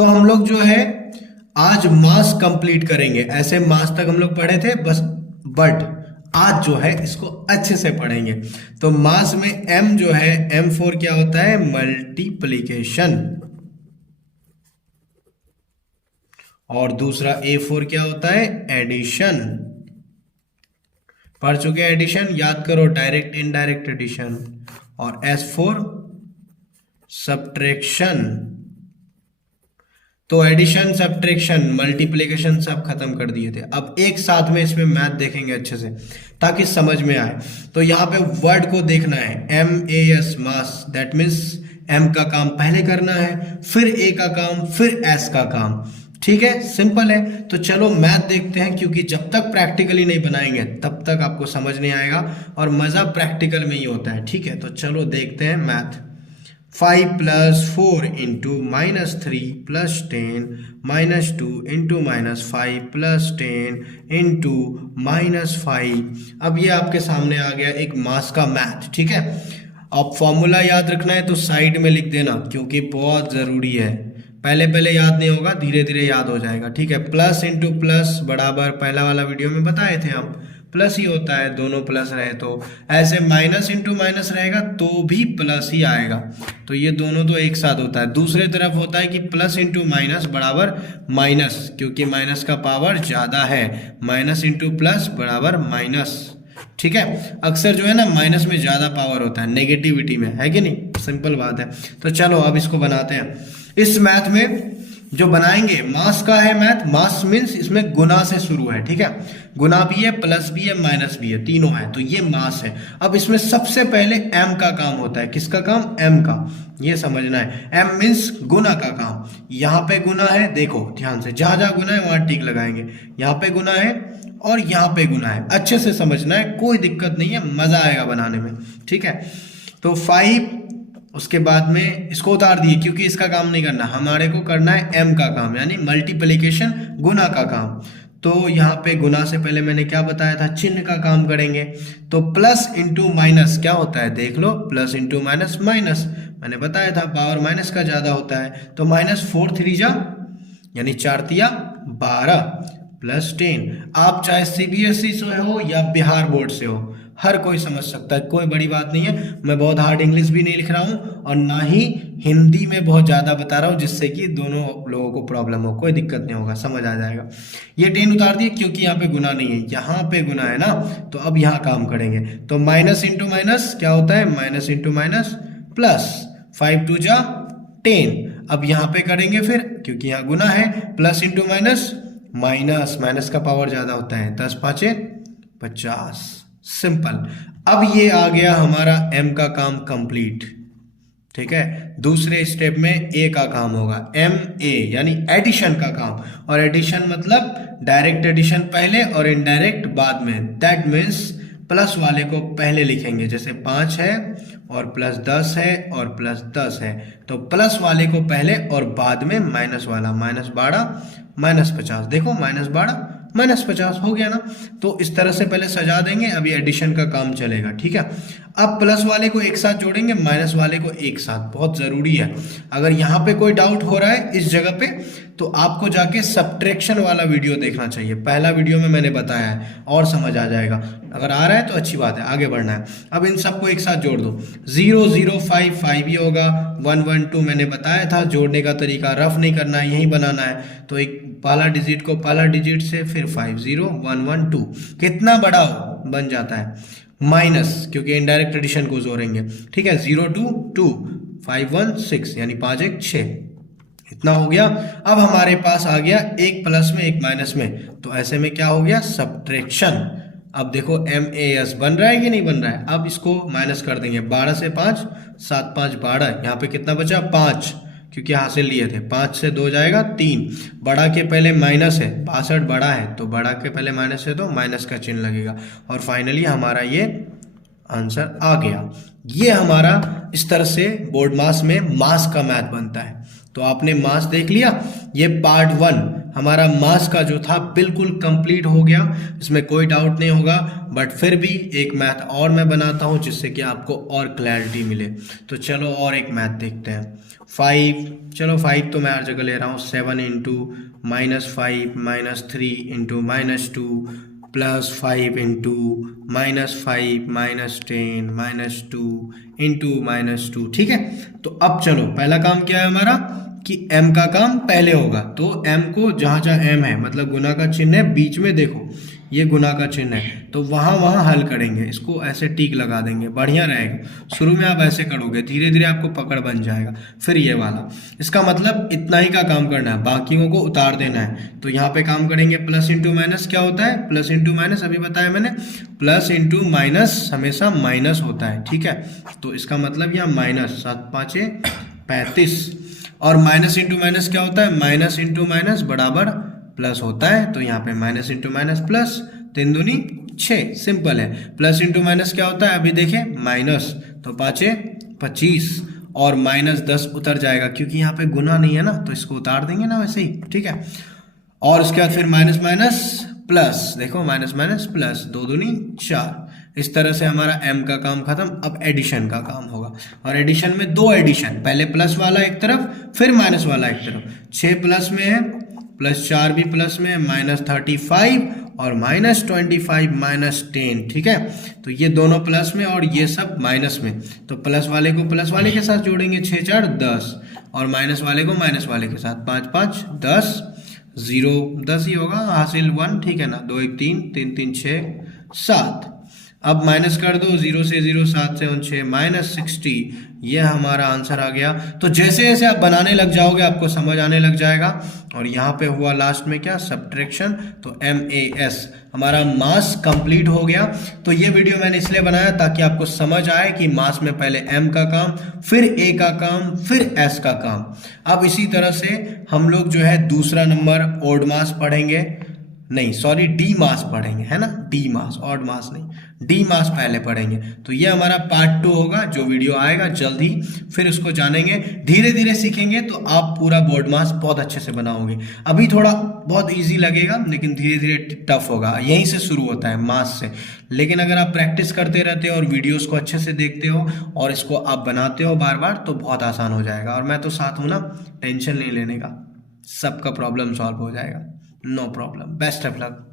तो हम लोग जो है आज मास कंप्लीट करेंगे। ऐसे मास तक हम लोग पढ़े थे बस, बट आज जो है इसको अच्छे से पढ़ेंगे। तो मास में m जो है m4 क्या होता है, मल्टीप्लीकेशन, और दूसरा A4 क्या होता है, एडिशन। पढ़ चुके हैं एडिशन, याद करो, डायरेक्ट इनडायरेक्ट एडिशन। और S4 सब्ट्रैक्शन। तो एडिशन, सब्ट्रैक्शन, मल्टीप्लिकेशन सब खत्म कर दिए थे। अब एक साथ में इसमें मैथ देखेंगे अच्छे से ताकि समझ में आए। तो यहाँ पे वर्ड को देखना है, MAS, mass, that means M का काम पहले करना है, फिर A का काम, फिर S का काम। ठीक है, सिंपल है। तो चलो मैथ देखते हैं, क्योंकि जब तक प्रैक्टिकली नहीं बनाएंगे तब तक आपको समझ नहीं आएगा, और मजा प्रैक्टिकल में ही होता है। ठीक है, तो चलो देखते हैं मैथ। 5 + 4 × -3 + 10 -2 × -5 + 10 × -5। अब ये आपके सामने आ गया एक मास का मैथ। ठीक है, अब फॉर्मूला याद रखना है तो साइड में लिख देना, क्योंकि बहुत ज़रूरी है। पहले पहले याद नहीं होगा, धीरे धीरे याद हो जाएगा। ठीक है, प्लस इंटू प्लस बराबर, पहला वाला वीडियो में बताए थे हम, प्लस ही होता है, दोनों प्लस रहे तो। ऐसे माइनस इंटू माइनस रहेगा तो भी प्लस ही आएगा, तो ये दोनों तो एक साथ होता है। दूसरे तरफ होता है कि प्लस इंटू माइनस बराबर माइनस, क्योंकि माइनस का पावर ज़्यादा है, माइनस इंटू प्लस बराबर माइनस। ठीक है, अक्सर जो है ना माइनस में ज़्यादा पावर होता है नेगेटिविटी में, है कि नहीं, सिंपल बात है। तो चलो अब इसको बनाते हैं। इस मैथ में जो बनाएंगे, मास का है मैथ, मास मीन्स इसमें गुना से शुरू है। ठीक है, गुना भी है, प्लस भी है, माइनस भी है, तीनों है, तो ये मास है। अब इसमें सबसे पहले m का काम होता है। किसका काम, m का, ये समझना है। m मीन्स गुना का काम। यहाँ पे गुना है, देखो ध्यान से, जहां जहां गुना है वहां टिक लगाएंगे। यहाँ पे गुना है और यहाँ पे गुना है, अच्छे से समझना है, कोई दिक्कत नहीं है, मजा आएगा बनाने में। ठीक है, तो 5, उसके बाद में इसको उतार दिए क्योंकि इसका काम नहीं करना, हमारे को करना है m का काम, यानी मल्टीप्लिकेशन, गुना का काम। तो यहाँ पे गुना से पहले मैंने क्या बताया था, चिन्ह का काम करेंगे। तो प्लस इंटू माइनस क्या होता है, देख लो, प्लस इंटू माइनस माइनस, मैंने बताया था पावर माइनस का ज्यादा होता है। तो -4 3 जा, यानी 4 तिया 12 + 10। आप चाहे CBSE से हो या बिहार बोर्ड से हो, हर कोई समझ सकता है, कोई बड़ी बात नहीं है। मैं बहुत हार्ड इंग्लिश भी नहीं लिख रहा हूँ और ना ही हिंदी में बहुत ज़्यादा बता रहा हूँ, जिससे कि दोनों लोगों को प्रॉब्लम हो, कोई दिक्कत नहीं होगा, समझ आ जाएगा। ये 10 उतार दिए क्योंकि यहाँ पे गुना नहीं है, यहाँ पे गुना है ना, तो अब यहाँ काम करेंगे। तो माइनस इंटू माइनस क्या होता है, माइनस इंटू माइनस प्लस, 5 2 जा 10। अब यहाँ पे करेंगे फिर, क्योंकि यहाँ गुना है, plus into minus minus, minus का पावर ज़्यादा होता है, 10 5 50, सिंपल। अब ये आ गया हमारा m का काम कंप्लीट। ठीक है, दूसरे स्टेप में a का काम होगा, MA यानी एडिशन का काम। और एडिशन मतलब डायरेक्ट एडिशन पहले और इनडायरेक्ट बाद में, दैट मीन्स प्लस वाले को पहले लिखेंगे, जैसे 5 है और प्लस 10 है और प्लस 10 है, तो प्लस वाले को पहले और बाद में माइनस वाला, -12 -50, देखो -12 -50 हो गया ना। तो इस तरह से पहले सजा देंगे, अभी एडिशन का काम चलेगा। ठीक है, अब प्लस वाले को एक साथ जोड़ेंगे, माइनस वाले को एक साथ, बहुत ज़रूरी है। अगर यहाँ पे कोई डाउट हो रहा है इस जगह पे, तो आपको जाके सब्ट्रैक्शन वाला वीडियो देखना चाहिए, पहला वीडियो में मैंने बताया है, और समझ आ जाएगा। अगर आ रहा है तो अच्छी बात है, आगे बढ़ना है। अब इन सबको एक साथ जोड़ दो, 0 0 5 5 ही होगा, 1 1 2 मैंने बताया था, जोड़ने का तरीका रफ नहीं करना है, यही बनाना है। तो एक पहला डिजिट को पहला डिजिट से, फिर 5 0 1 1 2, कितना बड़ा हो बन जाता है माइनस, क्योंकि इनडायरेक्ट एडिशन को जोड़ेंगे। ठीक है, 0 2 2 5 1 6, यानी 5 1 6, इतना हो गया। अब हमारे पास आ गया एक प्लस में एक माइनस में, तो ऐसे में क्या हो गया, सब्ट्रैक्शन। अब देखो MAS बन रहा है कि नहीं बन रहा है। अब इसको माइनस कर देंगे, 12 से 5 7 5 12, यहाँ पे कितना बचा 5, क्योंकि यहाँ से लिए थे, 5 से 2 जाएगा 3, बड़ा के पहले माइनस है, 62 बड़ा है तो बड़ा के पहले माइनस है तो माइनस का चिन्ह लगेगा, और फाइनली हमारा ये आंसर आ गया। ये हमारा इस तरह से बोर्ड मास में मास का मैथ बनता है। तो आपने मास देख लिया, ये पार्ट 1 हमारा मास का जो था बिल्कुल कंप्लीट हो गया, इसमें कोई डाउट नहीं होगा। बट फिर भी एक मैथ और मैं बनाता हूँ जिससे कि आपको और क्लैरिटी मिले। तो चलो और एक मैथ देखते हैं। 5, चलो 5 तो मैं हर जगह ले रहा हूँ, 7 इंटू -5 -3 इंटू -2 +5 इंटू -5 -10 -2 इंटू -2, ठीक है। तो अब चलो पहला काम क्या है हमारा कि m का काम पहले होगा, तो m को जहां जहां m है मतलब गुना का चिन्ह है बीच में, देखो ये गुना का चिन्ह है तो वहां वहां हल करेंगे, इसको ऐसे टिक लगा देंगे, बढ़िया रहेगा। शुरू में आप ऐसे करोगे, धीरे धीरे आपको पकड़ बन जाएगा। फिर ये वाला, इसका मतलब इतना ही का काम करना है, बाकियों को उतार देना है। तो यहाँ पे काम करेंगे प्लस इंटू माइनस, क्या होता है प्लस इंटू माइनस, अभी बताया मैंने, प्लस इंटू माइनस हमेशा माइनस होता है, ठीक है। तो इसका मतलब यहाँ माइनस 7 5 35, और माइनस इंटू माइनस क्या होता है, माइनस इंटू माइनस बराबर प्लस होता है। तो यहाँ पे माइनस इंटू माइनस प्लस, 3 दूनी 6, सिंपल है। प्लस इंटू माइनस क्या होता है, अभी देखें माइनस, तो 5 25, और -10 उतर जाएगा क्योंकि यहाँ पे गुना नहीं है ना, तो इसको उतार देंगे ना वैसे ही, ठीक है। और उसके बाद फिर माइनस माइनस प्लस, देखो माइनस माइनस प्लस, 2 दूनी 4। इस तरह से हमारा m का काम खत्म। अब एडिशन का काम होगा, और एडिशन में 2 एडिशन, पहले प्लस वाला एक तरफ फिर माइनस वाला एक तरफ। 6 प्लस में है, +4 भी प्लस में है, -35 और -25 -10, ठीक है। तो ये दोनों प्लस में और ये सब माइनस में, तो प्लस वाले को प्लस वाले के साथ जोड़ेंगे, 6 4 10, और माइनस वाले को माइनस वाले के साथ, 5 5 10, 0 10 ही होगा, हासिल 1, ठीक है ना। 2 1 3 3 3 6 7। अब माइनस कर दो, 0 से 0 7 से 6 -60, ये हमारा आंसर आ गया। तो जैसे जैसे आप बनाने लग जाओगे आपको समझ आने लग जाएगा। और यहाँ पे हुआ लास्ट में क्या, सब्ट्रैक्शन, तो MAS हमारा मास कंप्लीट हो गया। तो ये वीडियो मैंने इसलिए बनाया ताकि आपको समझ आए कि मास में पहले M का काम, फिर A का काम, फिर S का काम। अब इसी तरह से हम लोग जो है दूसरा नंबर ऑड मास पढ़ेंगे, नहीं सॉरी डी मास पढ़ेंगे, है ना, डी मास, ऑड मास नहीं, डी मास पहले पढ़ेंगे। तो ये हमारा पार्ट 2 होगा, जो वीडियो आएगा जल्द ही, फिर उसको जानेंगे, धीरे धीरे सीखेंगे तो आप पूरा बोर्ड मास बहुत अच्छे से बनाओगे। अभी थोड़ा बहुत इजी लगेगा लेकिन धीरे धीरे टफ होगा, यहीं से शुरू होता है मास से। लेकिन अगर आप प्रैक्टिस करते रहते हो और वीडियोस को अच्छे से देखते हो और इसको आप बनाते हो बार बार, तो बहुत आसान हो जाएगा। और मैं तो साथ हूँ ना, टेंशन नहीं लेने का, सबका प्रॉब्लम सॉल्व हो जाएगा, no problem. Best of luck.